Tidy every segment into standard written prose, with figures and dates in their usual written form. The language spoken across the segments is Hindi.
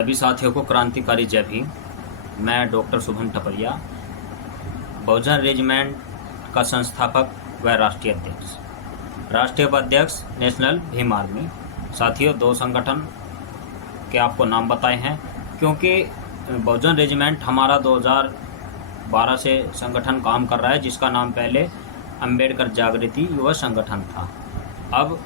सभी साथियों को क्रांतिकारी जय भीम। मैं डॉक्टर शुभम टपरिया, बहुजन रेजिमेंट का संस्थापक व राष्ट्रीय अध्यक्ष, राष्ट्रीय उपाध्यक्ष नेशनल भीम आर्मी। साथियों, दो संगठन के आपको नाम बताए हैं क्योंकि बहुजन रेजिमेंट हमारा 2012 से संगठन काम कर रहा है, जिसका नाम पहले अंबेडकर जागृति युवा संगठन था। अब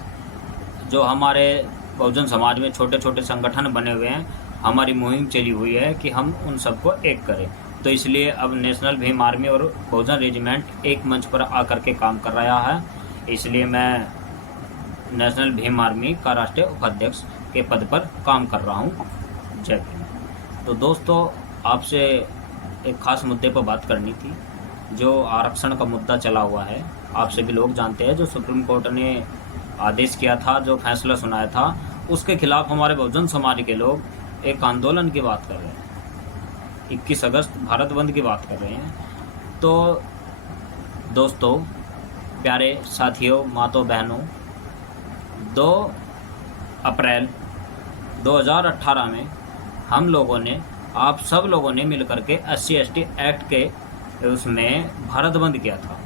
जो हमारे बहुजन समाज में छोटे छोटे संगठन बने हुए हैं, हमारी मुहिम चली हुई है कि हम उन सबको एक करें। तो इसलिए अब नेशनल भीम आर्मी और बहुजन रेजिमेंट एक मंच पर आकर के काम कर रहा है। इसलिए मैं नेशनल भीम आर्मी का राष्ट्रीय उपाध्यक्ष के पद पर काम कर रहा हूँ। जय भीम। तो दोस्तों, आपसे एक खास मुद्दे पर बात करनी थी। जो आरक्षण का मुद्दा चला हुआ है, आप सभी लोग जानते हैं, जो सुप्रीम कोर्ट ने आदेश किया था, जो फैसला सुनाया था, उसके खिलाफ हमारे बहुजन समाज के लोग एक आंदोलन की बात कर रहे हैं। 21 अगस्त भारत बंद की बात कर रहे हैं। तो दोस्तों, प्यारे साथियों, माताओं बहनों, 2 अप्रैल 2018 में हम लोगों ने, आप सब लोगों ने मिलकर के SC/ST एक्ट के उसमें भारत बंद किया था,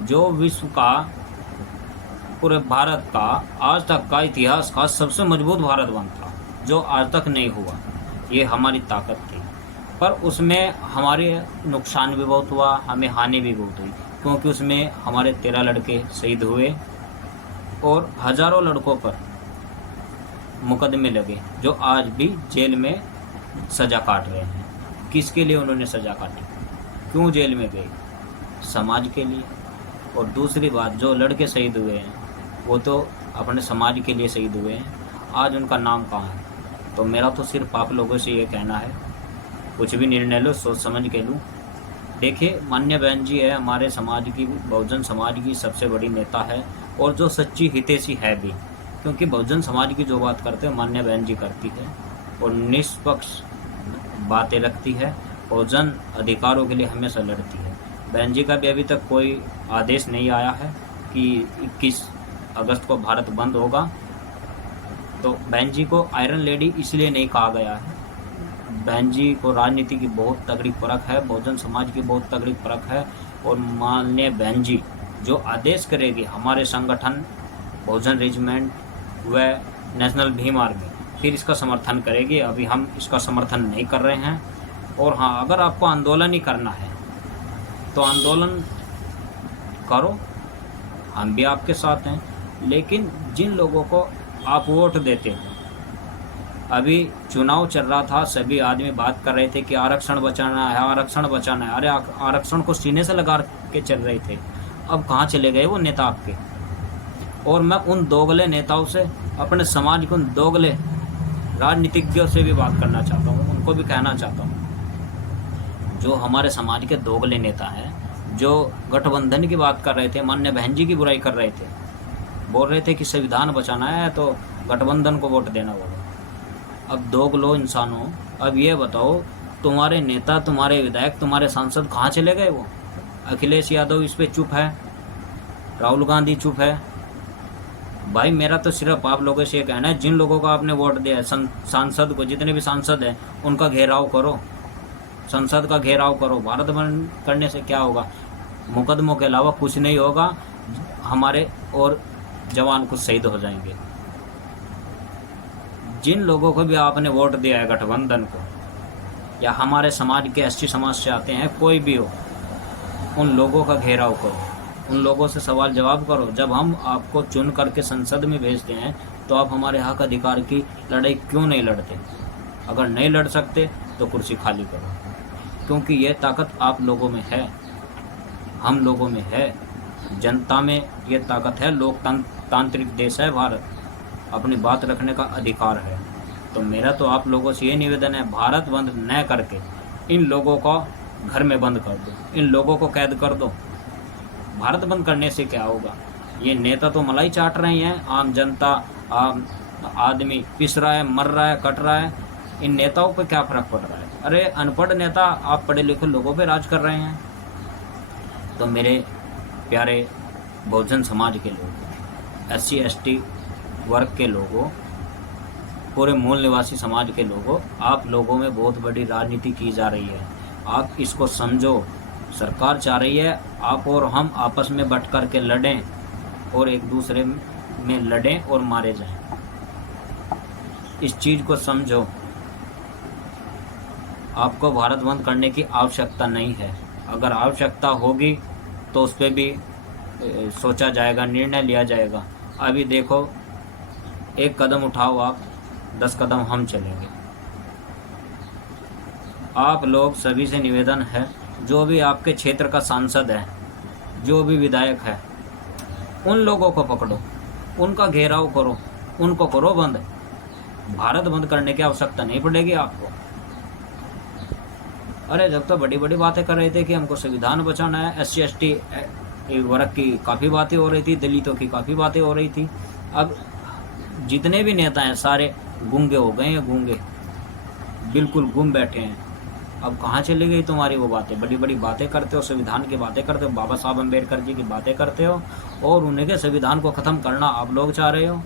जो विश्व का, पूरे भारत का आज तक का इतिहास का सबसे मजबूत भारत बंद था, जो आज तक नहीं हुआ। ये हमारी ताकत थी, पर उसमें हमारे नुकसान भी बहुत हुआ, हमें हानि भी बहुत हुई, क्योंकि उसमें हमारे 13 लड़के शहीद हुए और हजारों लड़कों पर मुकदमे लगे, जो आज भी जेल में सज़ा काट रहे हैं। किसके लिए उन्होंने सज़ा काटी, क्यों जेल में गए? समाज के लिए। और दूसरी बात, जो लड़के शहीद हुए हैं वो तो अपने समाज के लिए शहीद हुए हैं, आज उनका नाम कहाँ है? तो मेरा तो सिर्फ आप लोगों से ये कहना है, कुछ भी निर्णय लो सोच समझ के लो। देखिए, मान्य बहन जी है हमारे समाज की, बहुजन समाज की सबसे बड़ी नेता है, और जो सच्ची हितैषी है भी, क्योंकि बहुजन समाज की जो बात करते हैं मान्य बहन जी करती है और निष्पक्ष बातें रखती है, बहुजन अधिकारों के लिए हमेशा लड़ती है। बहन जी का भी अभी तक कोई आदेश नहीं आया है कि 21 अगस्त को भारत बंद होगा। तो बहन जी को आयरन लेडी इसलिए नहीं कहा गया है। बहन जी को राजनीति की बहुत तगड़ी परख है, बहुजन समाज की बहुत तगड़ी परख है, और माननीय बहन जी जो आदेश करेगी, हमारे संगठन बहुजन रेजिमेंट व नेशनल भीम आर्मी फिर इसका समर्थन करेगी। अभी हम इसका समर्थन नहीं कर रहे हैं। और हाँ, अगर आपको आंदोलन ही करना है तो आंदोलन करो, हम भी आपके साथ हैं। लेकिन जिन लोगों को आप वोट देते हो, अभी चुनाव चल रहा था, सभी आदमी बात कर रहे थे कि आरक्षण बचाना है, आरक्षण बचाना है। अरे आरक्षण को सीने से लगा के चल रहे थे। अब कहाँ चले गए वो नेता आपके? और मैं उन दोगले नेताओं से, अपने समाज के उन दोगले राजनीतिज्ञों से भी बात करना चाहता हूँ, उनको भी कहना चाहता हूँ, जो हमारे समाज के दोगले नेता हैं, जो गठबंधन की बात कर रहे थे, मान्य बहन जी की बुराई कर रहे थे, बोल रहे थे कि संविधान बचाना है तो गठबंधन को वोट देना होगा। अब दोगलो इंसानों, अब ये बताओ, तुम्हारे नेता, तुम्हारे विधायक, तुम्हारे सांसद कहाँ चले गए? वो अखिलेश यादव इस पे चुप है, राहुल गांधी चुप है। भाई, मेरा तो सिर्फ आप लोगों से ये कहना है, जिन लोगों को आपने वोट दिया है, सांसद को, जितने भी सांसद हैं उनका घेराव करो, संसद का घेराव करो। भारत बंद करने से क्या होगा? मुकदमों के अलावा कुछ नहीं होगा। हमारे और जवान कुछ शहीद हो जाएंगे। जिन लोगों को भी आपने वोट दिया है, गठबंधन को, या हमारे समाज के SC समाज से आते हैं, कोई भी हो, उन लोगों का घेराव करो, उन लोगों से सवाल जवाब करो। जब हम आपको चुन करके संसद में भेजते हैं तो आप हमारे हक अधिकार की लड़ाई क्यों नहीं लड़ते? अगर नहीं लड़ सकते तो कुर्सी खाली करो, क्योंकि ये ताकत आप लोगों में है, हम लोगों में है, जनता में ये ताकत है। लोकतांत्रिक देश है भारत, अपनी बात रखने का अधिकार है। तो मेरा तो आप लोगों से ये निवेदन है, भारत बंद न करके इन लोगों को घर में बंद कर दो, इन लोगों को कैद कर दो। भारत बंद करने से क्या होगा? ये नेता तो मलाई चाट रहे हैं, आम जनता, आम आदमी पिस रहा है, मर रहा है, कट रहा है। इन नेताओं पर क्या फर्क पड़ रहा है? अरे अनपढ़ नेता, आप पढ़े लिखे लोगों पे राज कर रहे हैं। तो मेरे प्यारे बहुजन समाज के लोग, SC/ST वर्ग के लोगों, पूरे मूल निवासी समाज के लोगों, आप लोगों में बहुत बड़ी राजनीति की जा रही है। आप इसको समझो। सरकार चाह रही है आप और हम आपस में बट कर के लड़ें और एक दूसरे में लड़ें और मारे जाएं। इस चीज़ को समझो। आपको भारत बंद करने की आवश्यकता नहीं है। अगर आवश्यकता होगी तो उस पर भी सोचा जाएगा, निर्णय लिया जाएगा। अभी देखो, एक कदम उठाओ आप, 10 कदम हम चलेंगे। आप लोग सभी से निवेदन है, जो भी आपके क्षेत्र का सांसद है, जो भी विधायक है, उन लोगों को पकड़ो, उनका घेराव करो, उनको करो बंद। भारत बंद करने की आवश्यकता नहीं पड़ेगी आपको। अरे जब तो बड़ी बड़ी बातें कर रहे थे कि हमको संविधान बचाना है, SC ST वर्ग की काफ़ी बातें हो रही थी, दलितों की काफ़ी बातें हो रही थी। अब जितने भी नेता हैं सारे गूंगे हो गए हैं, गूंगे, बिल्कुल गुम बैठे हैं। अब कहाँ चली गई तुम्हारी वो बातें? बड़ी बड़ी बातें करते हो, संविधान की बातें करते हो, बाबा साहब अम्बेडकर जी की बातें करते हो, और उन्हें के संविधान को ख़त्म करना आप लोग चाह रहे हो।